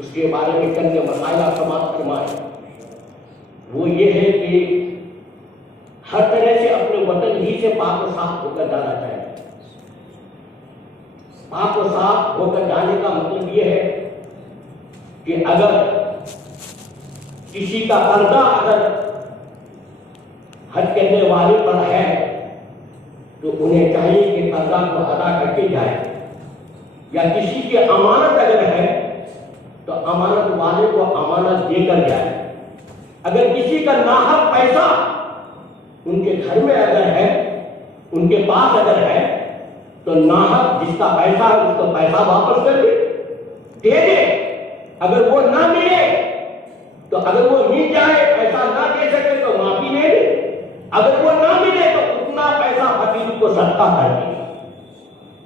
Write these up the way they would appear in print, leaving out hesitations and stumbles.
اس کے بارے میں چند مسائل سماعت فرمائیں۔ وہ یہ ہے کہ ہر طرح سے اپنے وطن ہی سے پاک و صاف ہو کر جانا چاہیے۔ پاک و صاف ہو کر جانے کا مطلب یہ ہے کہ اگر کسی کا قرضہ اگر حج کرنے والے پر ہے تو انہیں چاہیے کہ قرضہ کو ادا کر کے جائے، یا کسی کی امانت اگر ہے تو امانت والے کو امانت دے کر جائے۔ اگر کسی کا ناحق پیسہ ان کے گھر میں اگر ہے، ان کے پاس اگر ہے، تو ناحق جس کا پیسہ ہے اس کو پیسہ واپس کر دے دے۔ اگر وہ نہ ملے تو اگر وہ مل جائے پیسہ نہ دے سکے تو معافی دے دے۔ اگر وہ نہ ملے تو اتنا پیسہ فقیر کو صدقہ کر دے۔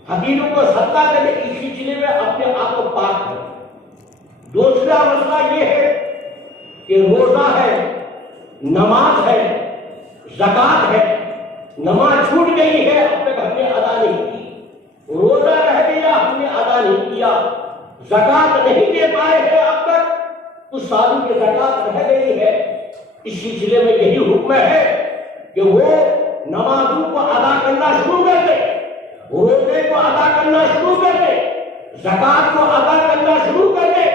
فقیروں کو صدقہ کرنے اس سلسلے میں اپنے آپ کو پاک کرے۔ دوسرا مسئلہ یہ ہے کہ روزہ ہے، نماز ہے، زکوٰۃ ہے۔ نماز چھوٹ گئی ہے، اب تک ہم نے ادا نہیں کی، روزہ رہ گیا ہم نے ادا نہیں کیا، زکوٰۃ نہیں دے پائے ہیں اب تک، کچھ سالوں کی زکوٰۃ رہ گئی ہے۔ اس سلسلے میں یہی حکم ہے کہ وہ نمازوں کو ادا کرنا شروع کر دے، روزے کو ادا کرنا شروع کر دے، زکوٰۃ کو ادا کرنا شروع کر دے،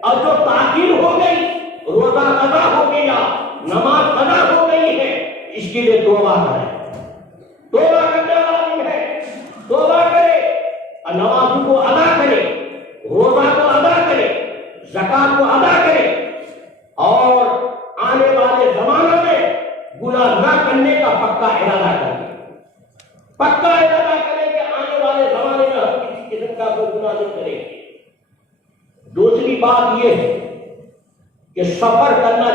اور جو تاخیر ہو گئی، روزہ قضا ہو گیا، نماز قضا ہو گئی ہے، اس کے لیے توبہ کرے۔ توبہ کرنے والی ہے، توبہ کرے اور نمازوں کو ادا کرے، روزہ کو ادا کرے، زکوٰۃ کو ادا کرے، اور آنے والے زمانوں میں گناہ نہ کرنے کا پکا ارادہ کرے۔ پکا ارادہ کرے کہ آنے والے زمانے میں ہم کسی قسم کا کوئی گناہ نہیں کریں گے۔ دوسری بات یہ ہے کہ سفر کرنا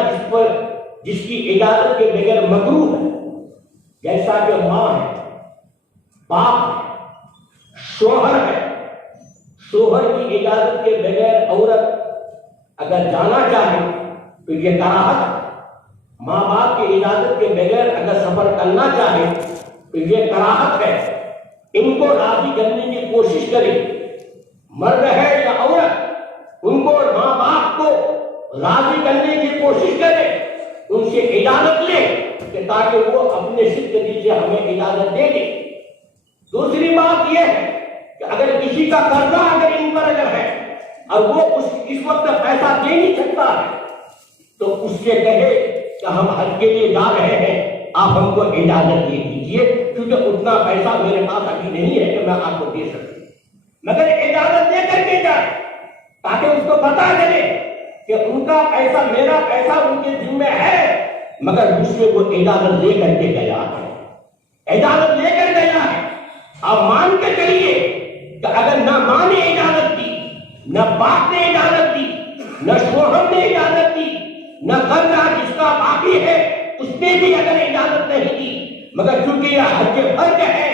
جس کی اجازت کے بغیر مکروہ ہے، جیسا کہ ماں ہے، باپ ہے، شوہر ہے۔ شوہر کی اجازت کے بغیر عورت اگر جانا چاہے تو یہ کراہت ہے۔ ماں باپ کی اجازت کے بغیر اگر سفر کرنا چاہے تو یہ کراہت ہے۔ ان کو راضی کرنے کی کوشش کرے، مرد ہے یا عورت، ان کو ماں باپ کو راضی کرنے کی کوشش کرے، ان سے اجازت لے کہ تاکہ وہ اپنے صدق دل سے ہمیں اجازت دے دے۔ دوسری بات یہ ہے کہ اگر کسی کا قرضہ اگر ان پر اگر ہے اور وہ اس وقت پیسہ دے نہیں سکتا ہے تو اس سے کہے کہ ہم حج کے لیے جا رہے ہیں، آپ ہم کو اجازت دے دیجیے، کیونکہ اتنا پیسہ میرے پاس ابھی نہیں ہے کہ میں آپ کو دے سکوں، مگر اجازت دے کر کے جائے تاکہ اس کو پتا چلے کہ ان کا پیسہ میرا پیسہ ان کے ذمہ ہے، مگر مجھ سے وہ اجازت لے کر کے گیا ہے، اجازت لے کر گیا ہے۔ آپ مان کے چلیے کہ اگر نہ ماں نے اجازت دی، نہ باپ نے اجازت دی، نہ شوہر نے اجازت دی، نہ قرضہ جس کا باقی ہے اس نے بھی اگر اجازت نہیں دی، مگر چونکہ یہ حج فرض ہے،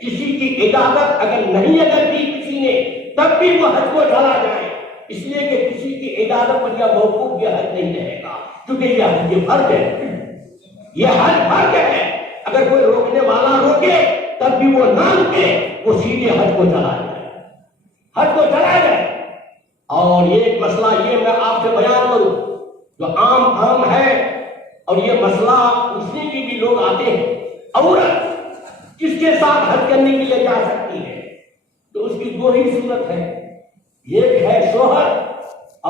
کسی کی اجازت اگر نہیں اگر دی کسی نے تب بھی وہ حج کو چلا جائے، اس لیے کہ کسی کی اجازت پر یہ موقوف یہ حج نہیں رہے گا، کیونکہ یہ حج فرض ہے، یہ حج فرض ہے۔ اگر کوئی روکنے والا روکے تب بھی وہ نہ رکے، وہ سیدھے حج کو چلا جائے، حج کو چلا جائے۔ اور ایک مسئلہ یہ میں آپ سے بیان کروں جو عام ہے، اور یہ مسئلہ پوچھنے کی بھی لوگ آتے ہیں، عورت کس کے ساتھ حج کرنے کے لیے جا سکتی ہے؟ تو اس کی دو ہی صورت ہے، ایک ہے شوہر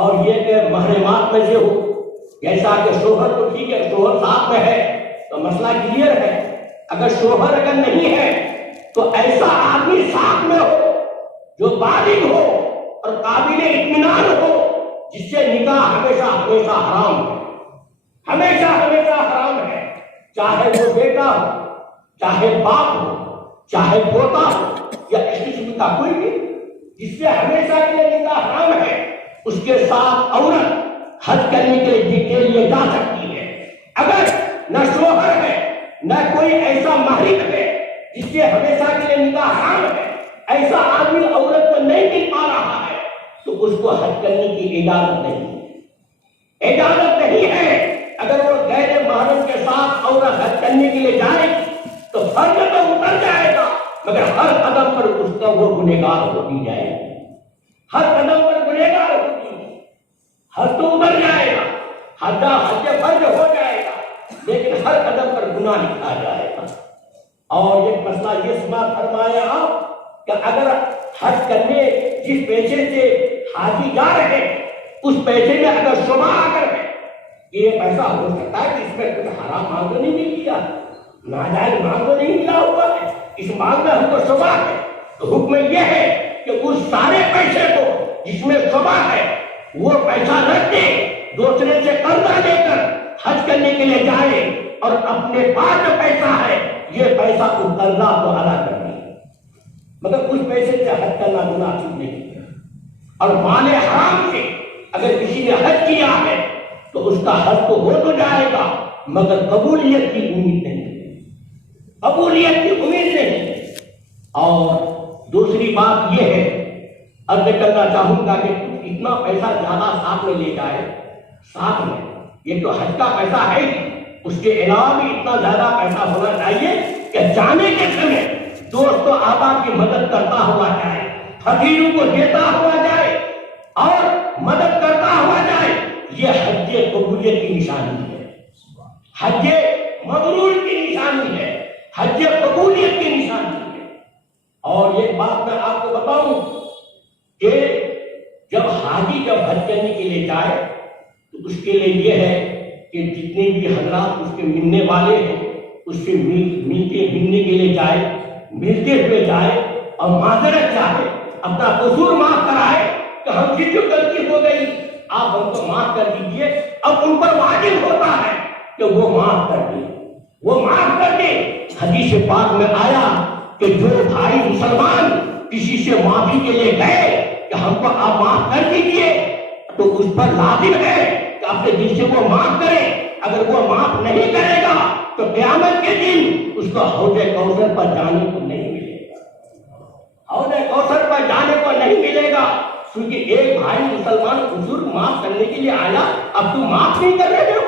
اور یہ کہ محرمات میں سے ہو۔ جیسا کہ شوہر تو ٹھیک ہے، شوہر ساتھ میں ہے تو مسئلہ کلیئر ہے۔ اگر شوہر اگر نہیں ہے تو ایسا آدمی ساتھ میں ہو جو بالغ ہو اور قابل اطمینان ہو، جس سے نکاح ہمیشہ ہمیشہ حرام ہے، ہمیشہ ہمیشہ حرام ہے، چاہے وہ بیٹا ہو، چاہے باپ ہو، چاہے پوتا ہو، یا اس قسم کا کوئی بھی، جس سے ہمیشہ کے لیے نکاح حرام ہے، اس کے ساتھ عورت حج کرنے کے لیے جا سکتی ہے۔ اگر نہ شوہر ہے نہ کوئی ایسا محرم ہے جس سے ہمیشہ کے لیے نکاح حرام ہے، ایسا آدمی عورت کو نہیں مل پا رہا ہے تو اس کو حج کرنے کی اجازت نہیں ہے، اجازت نہیں ہے۔ اگر وہ غیر محرم کے ساتھ عورت حج کرنے کے لیے جائے تو فرض تو اتر جائے گا، مگر ہر قدم پر اس کا وہ گنہگار ہوتی جائے گی، ہر قدم پر گنہگار ہوتی ہے۔ حج تو اتر جائے گا، حج فرض ہو جائے گا، لیکن ہر قدم پر گناہ لکھا جائے گا۔ اور ایک مسئلہ یہ سماعت فرمایا آپ کہ اگر حج کرنے جس پیسے سے حاجی جا رہے ہیں اس پیسے میں اگر شبہ آ کر ہے کہ یہ پیسہ ہو سکتا ہے کہ اس میں کچھ حرام مال تو نہیں مل گیا، ناجائز مال تو نہیں ملا ہوا ہے، اس مال میں ہم کو شبہ ہے، تو حکم یہ ہے کہ اس سارے پیسے کو جس میں شبہ ہے وہ پیسہ رکھ دے، دوسرے سے قرضہ لے کر حج کرنے کے لیے جائے اور اپنے پاس جو پیسہ ہے یہ پیسہ اس قرضہ کو ادا کر دے، مگر اس پیسے سے حج کرنا گناہ نہیں ہے۔ اور مال حرام سے اگر کسی نے حج کیا ہے تو اس کا حج تو ہو تو جائے گا مگر قبولیت کی امید نہیں ہے، قبولیت کی امید نہیں ہے۔ اور دوسری بات یہ ہے، عرض کرنا چاہوں گا کہ اتنا پیسہ زیادہ ساتھ میں لے جائے، ساتھ میں یہ تو حج کا پیسہ ہے ہی، اس کے علاوہ بھی اتنا زیادہ پیسہ ہونا چاہیے کہ جانے کے سمے دوست و احباب کی مدد کرتا ہوا جائے، فقیروں کو دیتا ہوا جائے اور مدد کرتا ہوا جائے، یہ حج قبولیت کی نشانی ہے، حج مبرور کی نشانی ہے، حج قبولیت کی نشانی ہے۔ اور ایک بات میں آپ کو بتاؤں کہ جب حاجی حج کرنے کے لیے جائے تو اس کے لیے یہ ہے کہ جتنے بھی حضرات اس کے ملنے والے ہیں اس سے ملنے کے لیے جائے، ملتے ہوئے جائے اور معذرت چاہے، اپنا قصور معاف کرائے کہ ہم سے جو غلطی ہو گئی آپ ہم کو معاف کر دیجئے۔ اب ان پر واجب ہوتا ہے کہ وہ معاف کر دے، وہ معاف کر دے۔ حدیث پاک میں آیا کہ جو بھائی مسلمان کسی سے معافی کے لیے گئے کہ ہم کو آپ معاف کر دیجئے تو اس پر لازم ہے کہ اپنے دل سے وہ معاف کرے، اگر وہ معاف نہیں کرے گا تو قیامت کے دن اس کو حوض کوثر پر جانے کو نہیں ملے گا، حوض کوثر پر جانے کو نہیں ملے گا، کیونکہ ایک بھائی مسلمان قصور معاف کرنے کے لیے آیا، اب تم معاف نہیں کر رہے ہو،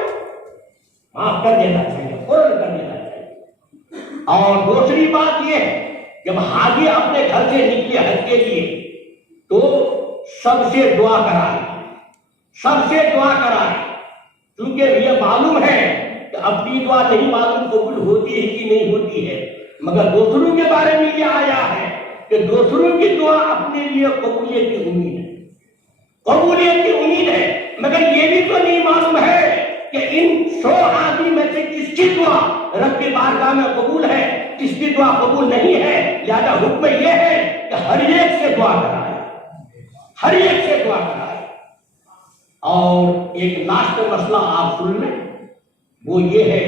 معاف کر دینا چاہیے، فوراً کر دینا چاہیے۔ اور دوسری بات یہ ہے جب حاجی اپنے گھر سے نکلے حج کے لیے تو سب سے دعا کرائے، سب سے دعا کرائے، کیونکہ یہ معلوم ہے کہ اپنی دعا نہیں معلوم قبول ہوتی ہے کہ نہیں ہوتی ہے، مگر دوسروں کے بارے میں یہ آیا ہے کہ دوسروں کی دعا اپنے لیے قبولیت کی امید ہے، قبولیت کی امید ہے، مگر یہ بھی تو نہیں معلوم ہے کہ ان 100 آدمی میں سے کس کی دعا رب کی بارگاہ میں قبول ہے، کس کی دعا قبول نہیں ہے۔ لہذا حکم یہ ہے کہ ہر ایک سے دعا کرائے، ہر ایک سے دعا کرائے۔ اور ایک لاسٹ مسئلہ آپ سن لیں، وہ یہ ہے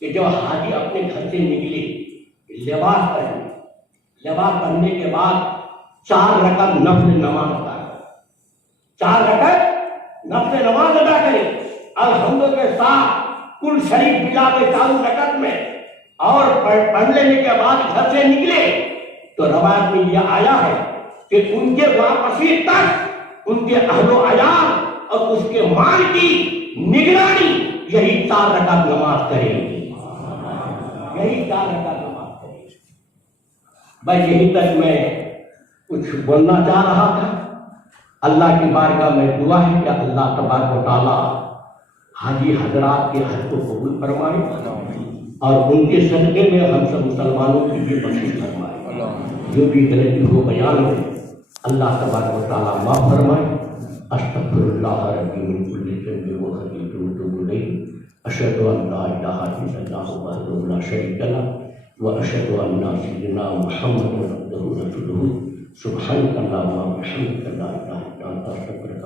کہ جب حاجی اپنے گھر سے نکلے لباس پہنے، لباس پہننے کے بعد 4 رکعت نفل نماز ادا کرے، 4 رکعت نفل نماز ادا کرے، الحمد کے ساتھ کل شریف ملا کے 4 رکعت میں، اور پڑھ لینے کے بعد گھر سے نکلے تو روایت میں یہ آیا ہے کہ ان کے واپسی تک ان کے اہل و عیال اور اس کے مال کی نگرانی یہی 4 رکعت نماز کرے گی، یہی 4 رکعت نماز کرے گی۔ بھائی یہی تک میں کچھ بولنا چاہ رہا تھا۔ اللہ کی بارگاہ میں دعا ہے کہ اللہ تبارک و تعالیٰ حاجی حضرات کے حج کو قبول فرمائے اور ان کے صدقے میں ہم سب مسلمانوں کی بھی بخشش فرمائے، جو بھی غلطی ہو بیان میں اللہ تبارک و تعالیٰ معاف فرمائے۔ استغفر اللہ ربی من کل ذنب وخطیئۃ واتوب الیہ، اشہد ان لا الہ الا اللہ وحدہ لا شریک لہ واشہد ان سیدنا محمد عبدہ ورسولہ۔ سبحانک اللہم وبحمدک لا الہ الا انت استغفرک۔